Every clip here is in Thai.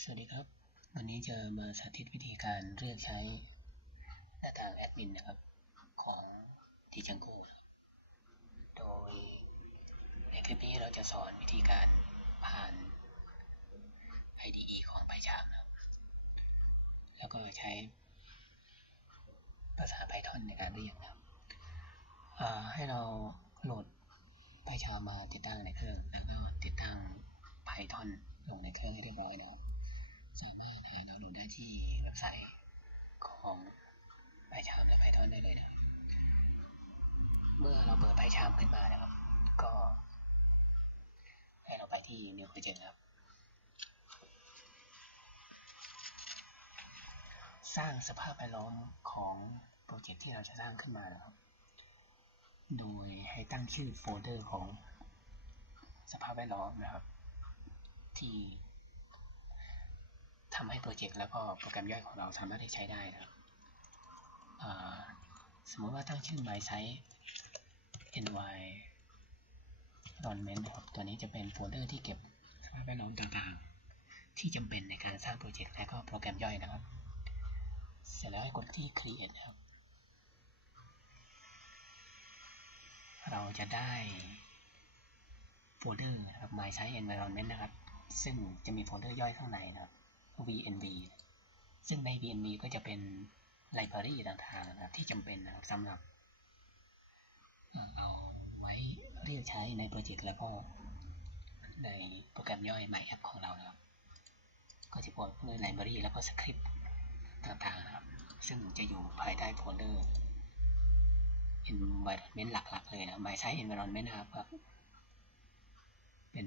สวัสดีครับ วันนี้จะมาสาธิตวิธีการเรียกใช้หน้าต่างแอดมินนะครับ ของ d j a n g o โดยในคลิปนี้เราจะสอนวิธีการผ่าน IDE ของ PyCharm นะครับแล้วก็ใช้ภาษา Python ในการเรียกนะครับให้เราโหลด PyCharm มาติดตั้งในเครื่อง แล้วก็ติดตั้ง Python ลงในเครื่องให้เรียบร้อยนะครับ สามารถหาดาวน์โหลดได้ที่เว็บไซต์ของ PyCharm และ Python ได้เลยนะ เมื่อเราเปิด PyCharm ขึ้นมานะครับ ก็ ให้เราไปที่ New Project นครับ สร้างสภาพแวดล้อมของโปรเจกต์ที่เราจะสร้างขึ้นมานะครับ โดยให้ตั้งชื่อโฟลเดอร์ของสภาพแวดล้อมนะครับ ที่ ทำให้โปรเจกต์แล้วก็โปรแกรมย่อยของเราสามารถที่ใช้ได้นะครับสมมติว่าตั้งชื่อ my site ny environment นะครับตัวนี้จะเป็นโฟลเดอร์ที่เก็บสภาพแวดล้อมต่างๆ ที่จำเป็นในการสร้างโปรเจกต์และก็โปรแกรมย่อยนะครับ เสร็จแล้วให้กดที่ create นะครับ เราจะได้โฟลเดอร์นะครับ my site environment นะครับ ซึ่งจะมีโฟลเดอร์ย่อยข้างในนะครับ VNV ซึ่งใน VNV ก็จะเป็นไลบรารีต่างๆนะครับที่จำเป็นนะครับสำหรับเอาไว้เรียกใช้ในโปรเจกต์แล้วก็ในโปรแกรมย่อย My App ของเรานะครับ ก็จะพวกไลบรารีแล้วก็สคริปต์ต่างๆนะครับ ซึ่งจะอยู่ภายใต้โฟลเดอร์ environment หลักๆ เลยนะ My Site Environment นะครับ เป็น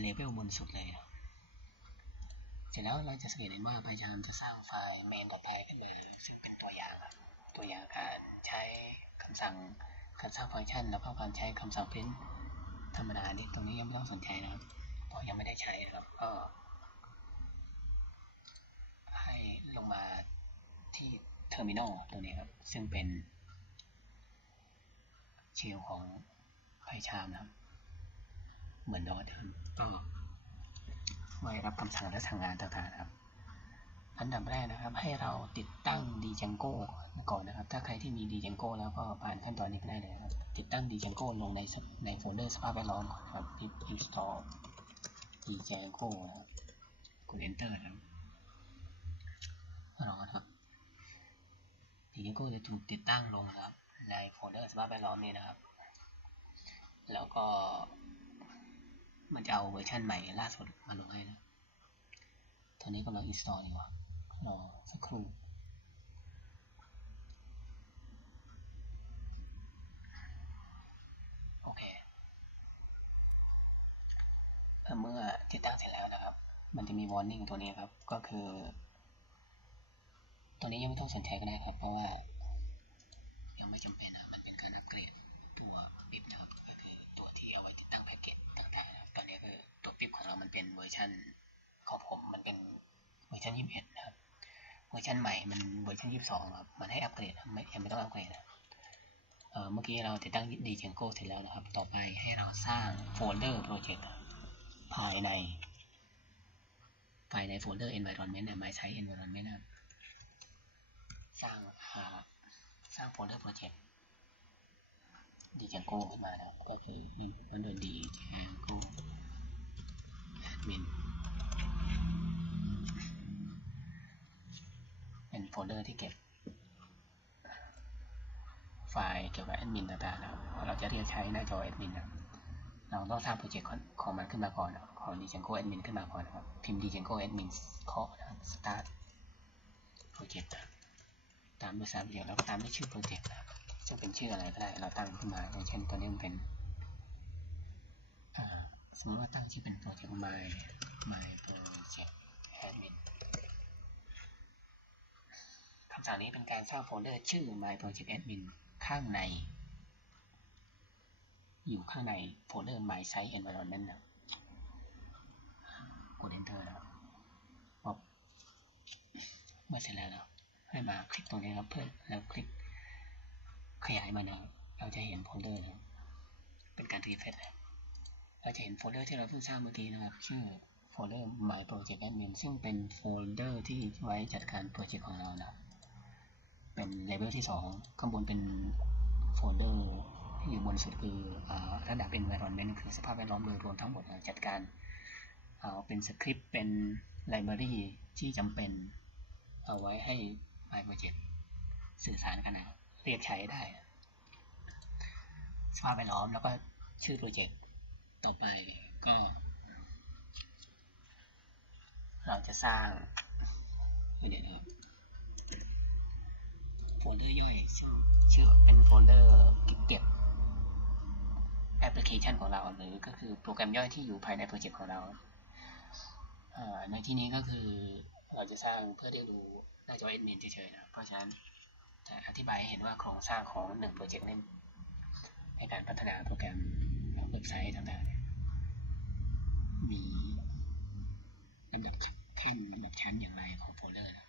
เลเวลบนสุดเลยนะ สร็จแล้วเราจะสังเกตเห็นว่าพยายามจะสร้างไฟล์ main.py ขึ้นมาซึ่งเป็นตัวอย่างครับตัวอย่างการใช้คำสั่งการสร้างฟังก์ชัน แล้วก็การใช้คำสั่ง print ธรรมดานี่ตรงนี้ยังไม่ต้องสนใจนะครับเพราะยังไม่ได้ใช้นะครับก็ ให้ลงมาที่ terminal ตรงนี้ครับ ซึ่งเป็นเชลของ PyCharm นะครับ เหมือนดอเดิก็ ไว้รับคำสั่งและสั่งงานต่างๆครับ อันดับแรกนะครับ ให้เราติดตั้ง Django ก่อนนะครับ ถ้าใครที่มี Django แล้วก็ผ่านขั้นตอนนี้ไปได้เลยครับ ติดตั้ง Django ลงในในโฟลเดอร์สภาพแวดล้อมก่อนครับ pip install Django นะครับกด enter นะครับรอครับ Django จะถูกติดตั้งลงครับในโฟลเดอร์สภาพแวดล้อมนี้นะครับ แล้วก็ มันจะเอาเวอร์ชันใหม่ล่าสุดมาลงให้นะตอนนี้กำลัง install อยู่อะรอสักครู่โอเคเอ่อเมื่อติดตั้งเสร็จแล้วนะครับ มันจะมี warning ตัวนี้ครับ ก็คือ ตัวนี้ยังไม่ต้องสนใจก็ได้ครับ เพราะว่ายังไม่จำเป็นนะ เป็นเวอร์ชันของผมมันเป็นเวอร์ชัน21นะครับเวอร์ชันใหม่มันเวอร์ชัน22ครับมันให้อัปเกรดไม่ยังไม่ต้องอัปเกรดนะเมื่อกี้เราติดตั้ง Django เสร็จแล้วนะครับ ต่อไปให้เราสร้างโฟลเดอร์โปรเจกต์ภายใน ภายในโฟลเดอร์ environment นี่ย my site environment นะครับสร้างสร้างโฟลเดอร์โปรเจกต์ Django ขึ้นมานะครับก็คือมันโดย Django admin เป็นโฟลเดอร์ที่เก็บ ไฟล์เกี่ยวกับแอดมินต่างๆนะเราจะเรียกใช้หน้าจอแอดมินนะเราต้องสร้างโปรเจกต์ของมันขึ้นมาก่อนของ Django admin ขึ้นมาก่อนนะครับพิมพ์ Django admin เคาะนะครับ start โปรเจกต์ตามด้วยสามเหลี่ยมแล้วก็ตามด้วยชื่อโปรเจกต์นะครับซึ่งเป็นชื่ออะไรก็ได้เราตั้งขึ้นมาอย่างเช่นตัวนี้มันเป็น สมมติว่าตั้งชื่อเป็นโปรเจกต์ my my project admin คำสั่งนี้เป็นการสร้างโฟลเดอร์ชื่อ my project admin ข้างใน อยู่ข้างในโฟลเดอร์ my site environment นะกด enter นะครับพอเมื่อเสร็จแล้วนะให้มาคลิกตรงนี้ครับเพื่อแล้วคลิกขยายมานะเราจะเห็นโฟลเดอร์นะเป็นการรีเฟรชนะ เราจะเห็นโฟลเดอร์ที่เราเพิ่งสร้างเมื่อกี้นะครับ ชื่อโฟลเดอร์ my project admin ซึ่งเป็นโฟลเดอร์ที่ไว้จัดการโปรเจกต์ของเรานะเป็นเลเวลที่ 2 ข้างบนเป็นโฟลเดอร์ที่อยู่บนสุดคืออระดับ environment คือสภาพแวดล้อมโดยรวมทั้งหมดจัดการเอาเป็นสคริปต์เป็นไลบรารีที่จำเป็นเอาไว้ให้ my project สื่อสารกันนะเรียกใช้ได้สภาพแวดล้อมแล้วก็ชื่อโปรเจกต์ ต่อไปก็ เราจะสร้างเดี๋ยวนะครับโฟลเดอร์ย่อยซึ่งชื่อเป็นโฟลเดอร์เก็บแอปพลิเคชันของเราหรือก็คือโปรแกรมย่อยที่อยู่ภายในโปรเจกต์ของเรา ในที่นี้ก็คือเราจะสร้างเพื่อได้ดูหน้าจอ admin เฉยๆนะเพราะฉะนั้นจะอธิบายให้เห็นว่าโครงสร้างของหนึ่งโปรเจกต์นี้ในการพัฒนาโปรแกรมเว็บไซต์ต่างๆ มีลำดับขั้นลำดับชั้นอย่างไรของโฟลเดอร์นะ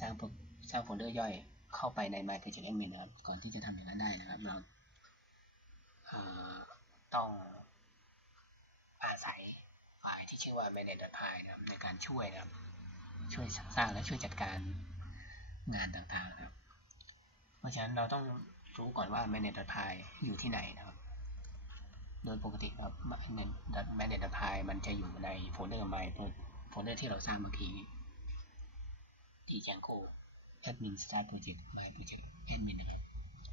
สร้างโปรสร้างโฟลเดอร์ย่อยเข้าไปใน My Project Admin นะครับ ก่อนที่จะทำอย่างนั้นได้นะครับ เราอ่าต้องอาศัยไฟล์ที่ชื่อว่า manage.py นะครับในการช่วยนะครับ ช่วยสร้างและช่วยจัดการงานต่างๆนะครับ เพราะฉะนั้นเราต้องรู้ก่อนว่า manage.py อยู่ที่ไหนนะครับ โดยปกติครับ manage.py มันจะอยู่ในโฟลเดอร์ my โฟลเดอร์ที่เราสร้างเมื่อกี้ที่ Django admin start project my project admin นะครับ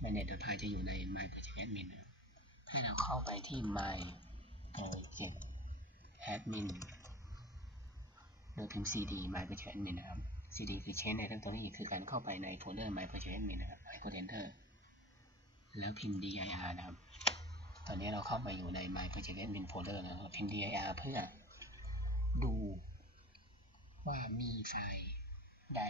manage.py จะอยู่ใน my project admin นะครับถ้เราเข้าไปที่ my project admin โดยพิมพ์ cd my project admin นะครับ cd คือ change directory คือการเข้าไปในโฟลเดอร์ my project admin นะครับให้กด enter แล้วพิมพ์ dir นะครับ ตอนนี้เราเข้าไปอยู่ใน my project admin folder แล้วพิมพ์ dir เพื่อดูว่ามีไฟล์ใด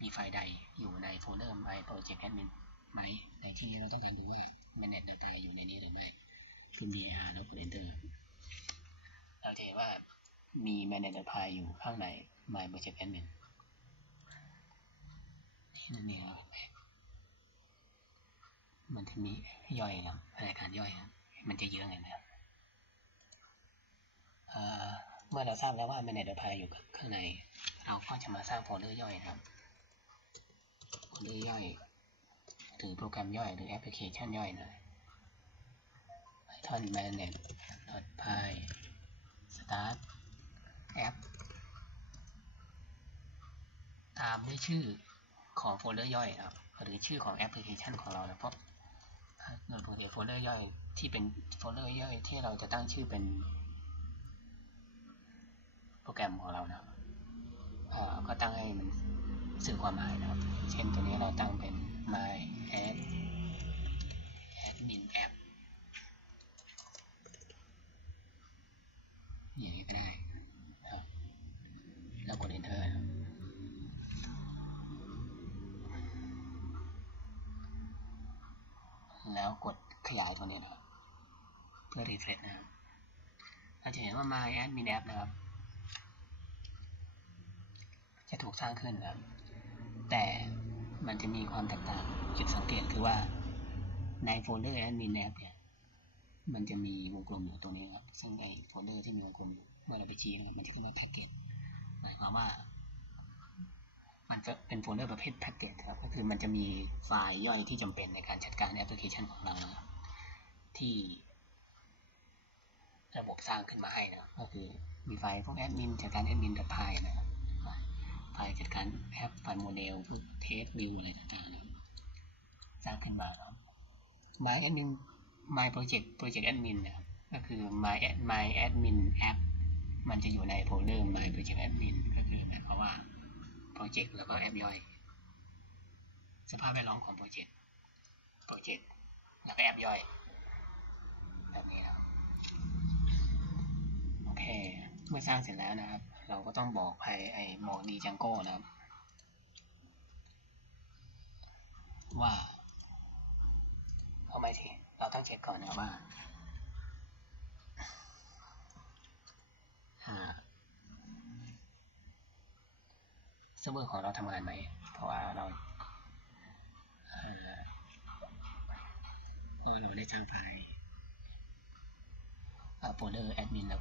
มีไฟล์ใดอยู่ในโฟลเดอร์ my project admin ไหม ในที่นี้เราต้องการดูว่า manage data อยู่ในนี้หรือไม่พิมพ์ dir แล้วกด enter เราจะเห็นว่ามี manage data อยู่ข้างใน my project admin ที่นั่นเองมันจะมีย่อยนะรายการย่อยนะ มันจะเยอะไงนะครับเมื่อเราทราบแล้วว่า manage data อยู่ข้างใน เราก็จะมาสร้างโฟลเดอร์ย่อยนะครับโฟลเดอร์ย่อย หรือโปรแกรมย่อยหรือแอปพลิเคชันย่อยนะ python manage py start app ตามด้วยชื่อของโฟลเดอร์ย่อยครับหรือชื่อของแอปพลิเคชันของเรานะเพราะ โดยปกติโฟลเดอร์ย่อยที่เป็นโฟลเดอร์ย่อยที่เราจะตั้งชื่อเป็น โปรแกรมของเรานะก็ตั้งให้มันสื่อความหมายนะครับ เช่นตัวนี้เราตั้งเป็น my ad admin app อย่างนี้ก็ได้นะครับแล้วกด enter นะครับ แล้วกดขยายตัวนี้นะครับ เพื่อ refresh นะครับเราจะเห็นว่า my admin app นะครับ จะถูกสร้างขึ้นนะครับ แต่มันจะมีความแตกต่างจุดสังเกตคือว่าในโฟลเดอร์ admin app เนี่ยมันจะมีวงกลมอยู่ตรงนี้ครับ ซึ่งไอโฟลเดอร์ที่มีวงกลมอยู่ เมื่อเราไปชี้นะครับ มันจะขึ้นว่า package หมายความว่า มันจะเป็นโฟลเดอร์ประเภท package ครับ ก็คือมันจะมีไฟล์ย่อยที่จำเป็นในการจัดการแอปพลิเคชันของเรานะที่ระบบสร้างขึ้นมาให้นะ ก็คือมีไฟล์พวกแอดมินจัดการแอดมินดับไพายนะครับไฟล์จัดการแอปไฟล์โมเดลพวกเทสวิวอะไรต่างๆนะสร้างขึ้นมาครับ my admin my project project admin นะครับ ก็คือ my my admin app มันจะอยู่ในโฟลเดอร์ my project admin ก็คือหมายความว่า project แล้วก็แอปย่อย สภาพแวดล้อมของโปรเจกต์ โปรเจกต์ แล้วก็แอปย่อย แบบนี้ครับโอเค เมื่อสร้างเสร็จแล้วนะครับ เราก็ต้องบอกภายไอ้บอกดีจังโก้นะครับ ว่าเอาไม่สิ เราต้องเช็คก่อนนะว่าเซิร์ฟเวอร์ของเราทำงานไหม เพราะว่าเราเออเราได้สร้างไฟล์โฟลเดอร์แอดมินแล้ว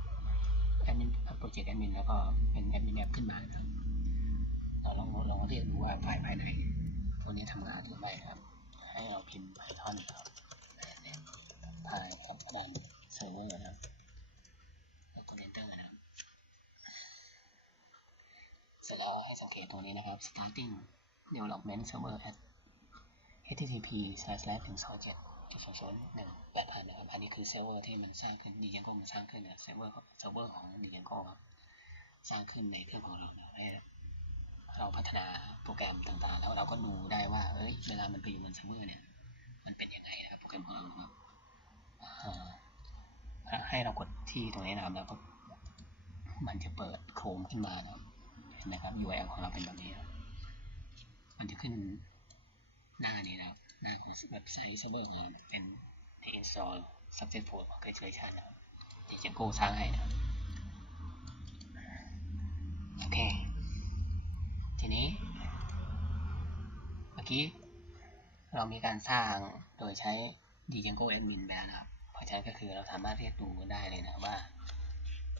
แอดมินโปรเจกต์แอดมินแล้วก็เป็นแอดมินแอปขึ้นมาครับเราลองลองเรียกดูว่าไฟล์ภายในพวกนี้ทำงานหรือไม่ครับ ให้เราพิมพ์ Python นครับพายครับดันเซิร์ฟเวอร์นะครับแล้วกด enter นะครับเสร็จ แล้วนี้นะครับ starting development server at http slash slash หนึ่งสองเจ็ดจุดศูนย์ศูนย์หนึ่งแปดพันนะครับอันนี้คือเซิร์ฟเวอร์ที่มันสร้างขึ้นดีเจนโก้มันสร้างขึ้นนะเซิร์ฟเวอร์เซิร์ฟเวอร์ของดีเจนโก้ครับสร้างขึ้นในเครื่องของเรานะให้เราพัฒนาโปรแกรมต่างๆ แล้วเราก็ดูได้ว่าเอ้ยเวลามันไปอยู่บนเซิร์ฟเวอร์เนี่ยมันเป็นยังไงนะครับโปรแกรมของเราครับอ่าให้เรากดที่ตรงนี้นะครับแล้วก็มันจะเปิดโคมขึ้นมานะครับ นไหมครับ URL ของเราเป็นแบบนี้ครับมันจะขึ้นหน้านี้นะครับหน้าของเว็บไซต์เซิร์ฟเวอร์ของเราเป็นใน install successful configuration นะครับเดี๋ยวจะโก้สร้างให้นะโอเค ทีนี้ เมื่อกี้เรามีการสร้างโดยใช้ Django admin ไปแล้วนะครับเพราะฉะนั้นก็คือเราสามารถเรียกดูได้เลยนะว่า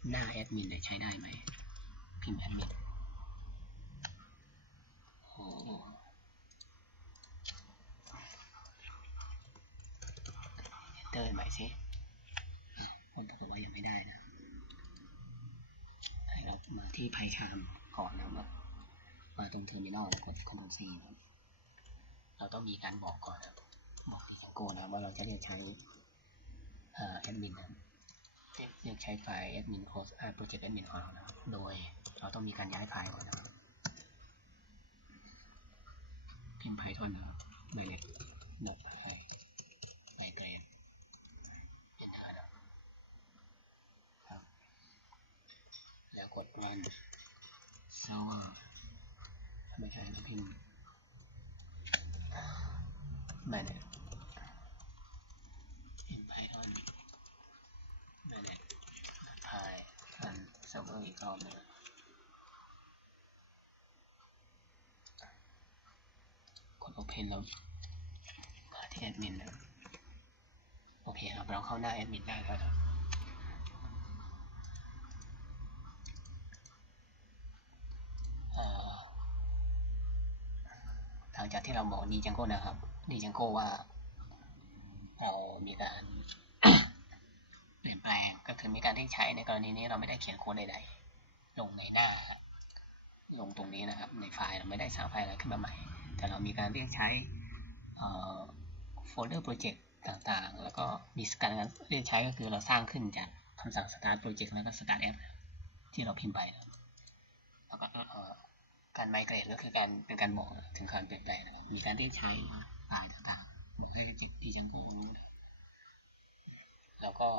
หน้า admin เนี่ยใช้ได้ไหมพิมพ์ admin โอ้โห enter ใหม่สิคนปรากฏว่ายังไม่ได้นะให้เรามาที่ไพชามก่อนนะครับ มาตรงเทอร์มินอลกด Ctrl C นะครับเราต้องมีการบอกก่อนนะบอกที่จังโกนะว่าเราจะเรียกใช้แอดมินนะเรียกใช้ไฟล์แอดมินโค้ดโปรเจกต์แอดมินของเรานะโดยเราต้องมีการย้ายไฟล์ก่อนนะครับ พิมพ์ Python นะครับไมเล็กดอทไพไมเกรดเอนเตอร์นะครับครับ แล้วกด run server ถ้าไม่ใช่ต้องพิมพ์ manage in python manage py run server อีกรอบนึง กด open แล้วมาที่ admin นะโอเคครับ เราเข้าหน้า admin ได้แล้วครับหลังจากที่เราบอกดีจังโก้นะครับดีจังโก้ว่า เรามีการเปลี่ยนแปลงก็คือมีการที่ใช้ในกรณีนี้เราไม่ได้เขียนโค้ดใดๆลงในหน้า ลงตรงนี้นะครับ ในไฟล์เราไม่ได้สร้างไฟล์อะไรขึ้นมาใหม่ แต่เรามีการเรียกใช้โฟลเดอร์โปรเจกต์ต่างๆ แล้วก็มีการเรียกใช้ก็คือเราสร้างขึ้นจากคำสั่ง start project แล้วก็ start app ที่เราพิมพ์ไป แล้วก็การไมเกรดก็คือการเป็นการบอกถึงการเปลี่ยนแปลงนะครับ มีการเรียกใช้ไฟล์ต่างๆบอกให้ดีจังก้รู้แล้วก็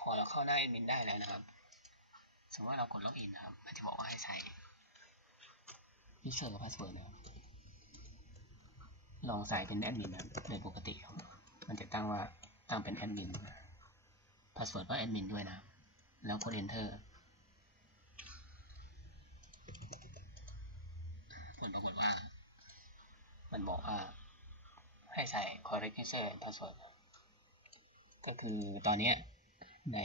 พอเราเข้าหน้าแอดมินได้แล้วนะครับ สมมติว่าเรากดล็อกอินนะครับ มันจะบอกว่าให้ใส่ user กับ password นะครับลองใส่เป็นแอดมินนะครับโดยปกติ มันจะตั้งว่าตั้งเป็นแอดมิน password ก็แอดมินด้วยนะ แล้วกด enter ผลปรากฏว่า มันบอกว่า ให้ใส่ correct user password ก็คือตอนนี้ใน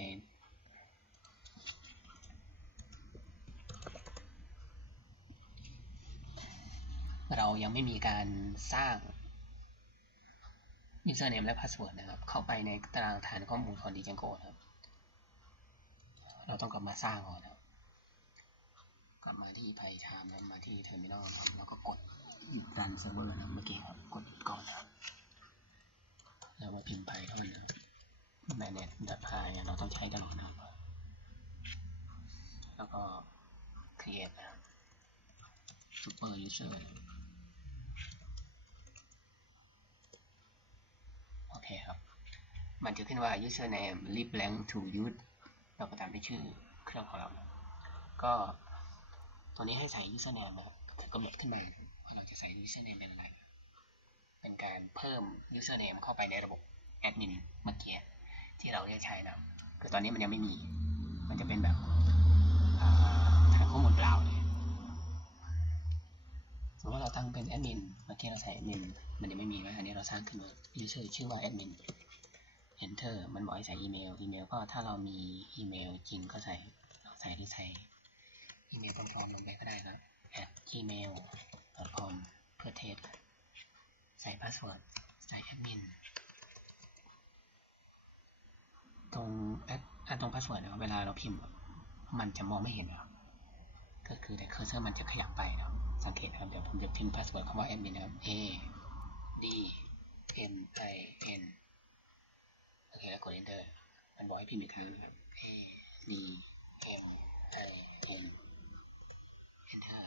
เรายังไม่มีการสร้าง username และ password นะครับ เข้าไปในตารางฐานข้อมูลของ Django นะครับ เราต้องกลับมาสร้างก่อนนะครับ กลับมาที่ไพชามแล้วมาที่เทอร์มินอลครับแล้วก็กด run server นะเมื่อกี้ครับ กดก่อนนะครับ แล้วมาพิมพ์ Python นะครับ manage.py เราต้องใช้ตลอดนะครับ แล้วก็ create นะครับ super user โอเคครับ มันจะขึ้นว่า username leave blank to use เราก็ตามด้วยชื่อเครื่องของเรานะก็ตัวนี้ให้ใส่ username นะครับจะกำหนดขึ้นมาว่าเราจะใส่ username เป็นอะไร เป็นการเพิ่ม username เข้าไปในระบบ admin เมื่อกี้ที่เราเรียกใช้นะคือตอนนี้มันยังไม่มี มันจะเป็นแบบฐานข้อมูลเปล่าเลย สมมติว่าเราตั้งเป็น admin เมื่อกี้เราใส่ admin มันยังไม่มีนะอันนี้เราสร้างขึ้นมา user ชื่อว่า admin enter มันบอกให้ใส่อีเมลอีเมลก็ถ้าเรามีอีเมลจริงก็ใส่เราใส่ที่ใส่อีเมลปลอมๆลงไปก็ได้ครับ at gmail.com เพื่อเทสใส่พาสเวิร์ดใส่แอดมินตรงแอดตรงพาสเวิร์ดนะเวลาเราพิมพ์ มันจะมองไม่เห็นครับก็คือแต่เคอร์เซอร์มันจะขยับไปนะ สังเกตนะครับ เดี๋ยวผมจะพิมพ์พาสเวิร์ดคำว่าแอดมินนะครับ A D N I N โอเคแล้วกด enter มันบอกให้พิมพ์อีกครั้งนะครับ A D M I N enter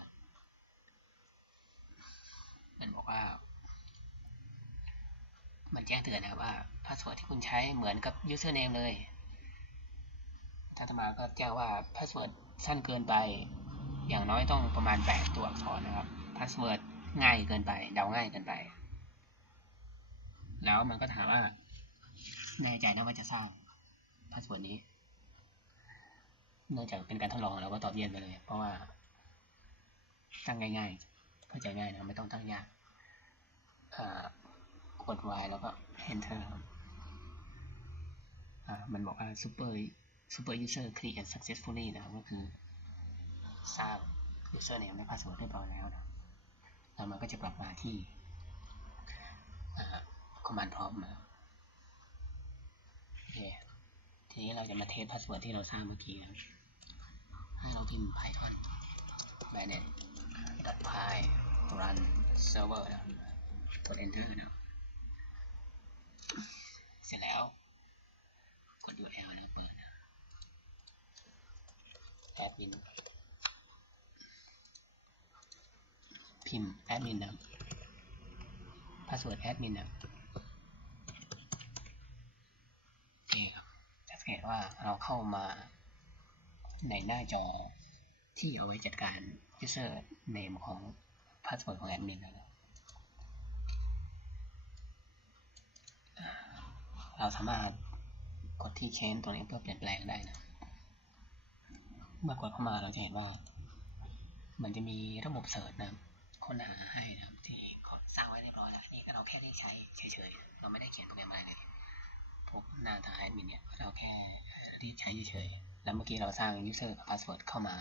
มันบอกว่า มันแจ้งเตือนนะครับว่าพาสเวิร์ดที่คุณใช้เหมือนกับ username เลยถ้าตมาก็แจ้งว่าพาสเวิร์ดสั้นเกินไป อย่างน้อยต้องประมาณ 8 ตัวอักษรนะครับพาสเวิร์ดง่ายเกินไป เดาง่ายเกินไป แล้วมันก็ถามว่าแน่ใจนะว่าจะสร้างพาสเวิร์ดนี้เนื่องจากเป็นการทดลองเราก็ตอบเย็นไปเลย เพราะว่าตั้งง่ายๆ เข้าใจง่ายนะไม่ต้องตั้งยากกด Y แล้วก็ Enter อ่ามันบอกว่า super super user create successfully นะครับก็คือ สร้าง username และ password เรียบร้อยแล้วนะแล้วมันก็จะกลับมาที่อ่า command prompt นะโอเคทีนี้เราจะมาเทสพาสเวิร์ดที่เราสร้างเมื่อกี้นะให้เราพิมพ์ python banet py run server นะกด enter นะเสร็จแล้วกด URL นะเปิดนะ admin พิมพ์ admin นะพาสเวิร์ด admin นะโอเคครับจะสังเกตว่าเราเข้ามาในหน้าจอที่เอาไว้จัดการ user name ของพาสเวิร์ดของ admin นะครับเราสามารถกดที่ change ตัวนี้เพื่อเปลี่ยนแปลงได้นะ เมื่อกดเข้ามาเราจะเห็นว่า มันจะมีระบบเสิร์ชนะ ค้นหาให้นะครับที่เขาสร้างไว้เรียบร้อยแล้วนี่ก็เราแค่ได้ใช้เฉยๆเราไม่ได้เขียนโปรแกรมอะไรเลยพวกหน้าตาแอดมินเนี่ยเราแค่เรียกใช้เฉยๆแล้วเมื่อกี้เราสร้าง user password เข้ามา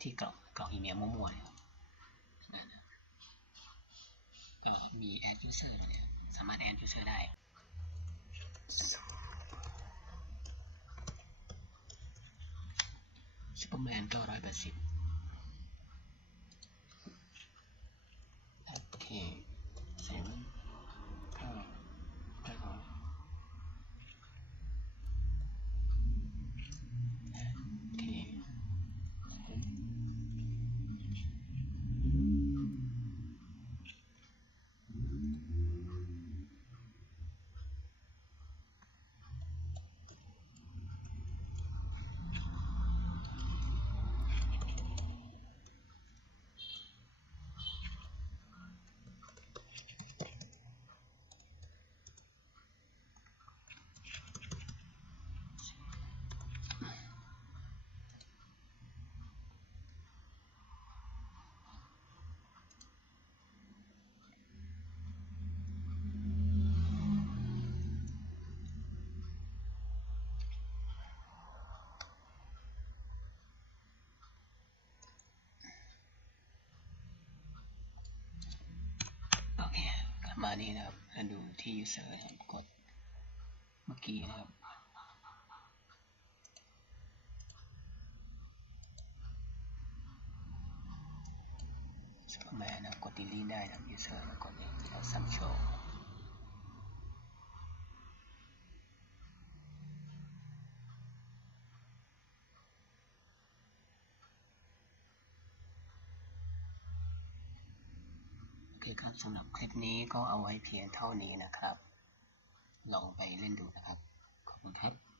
ที่กล่องกล่องอีเมลมั่วๆเนี่ยนั่นนะก็มี add user เนี่ยสามารถ add user ได้ซูเปอร์แมนก้าร้อยแปดสิบโอเคเซเว่นเก้าเก้าโอเคโอเคกลับมา นี้นะครับแล้วดูที่ user นะครับกดเมื่อกี้นะครับซูเปอร์แมนนะกด delete ได้นะ user แล้วกดนี้แล้วซ้ำโชว์โอเคครับ สำหรับคลิปนี้ก็เอาไว้เพียงเท่านี้นะครับ ลองไปเล่นดูนะครับ ขอบคุณครับ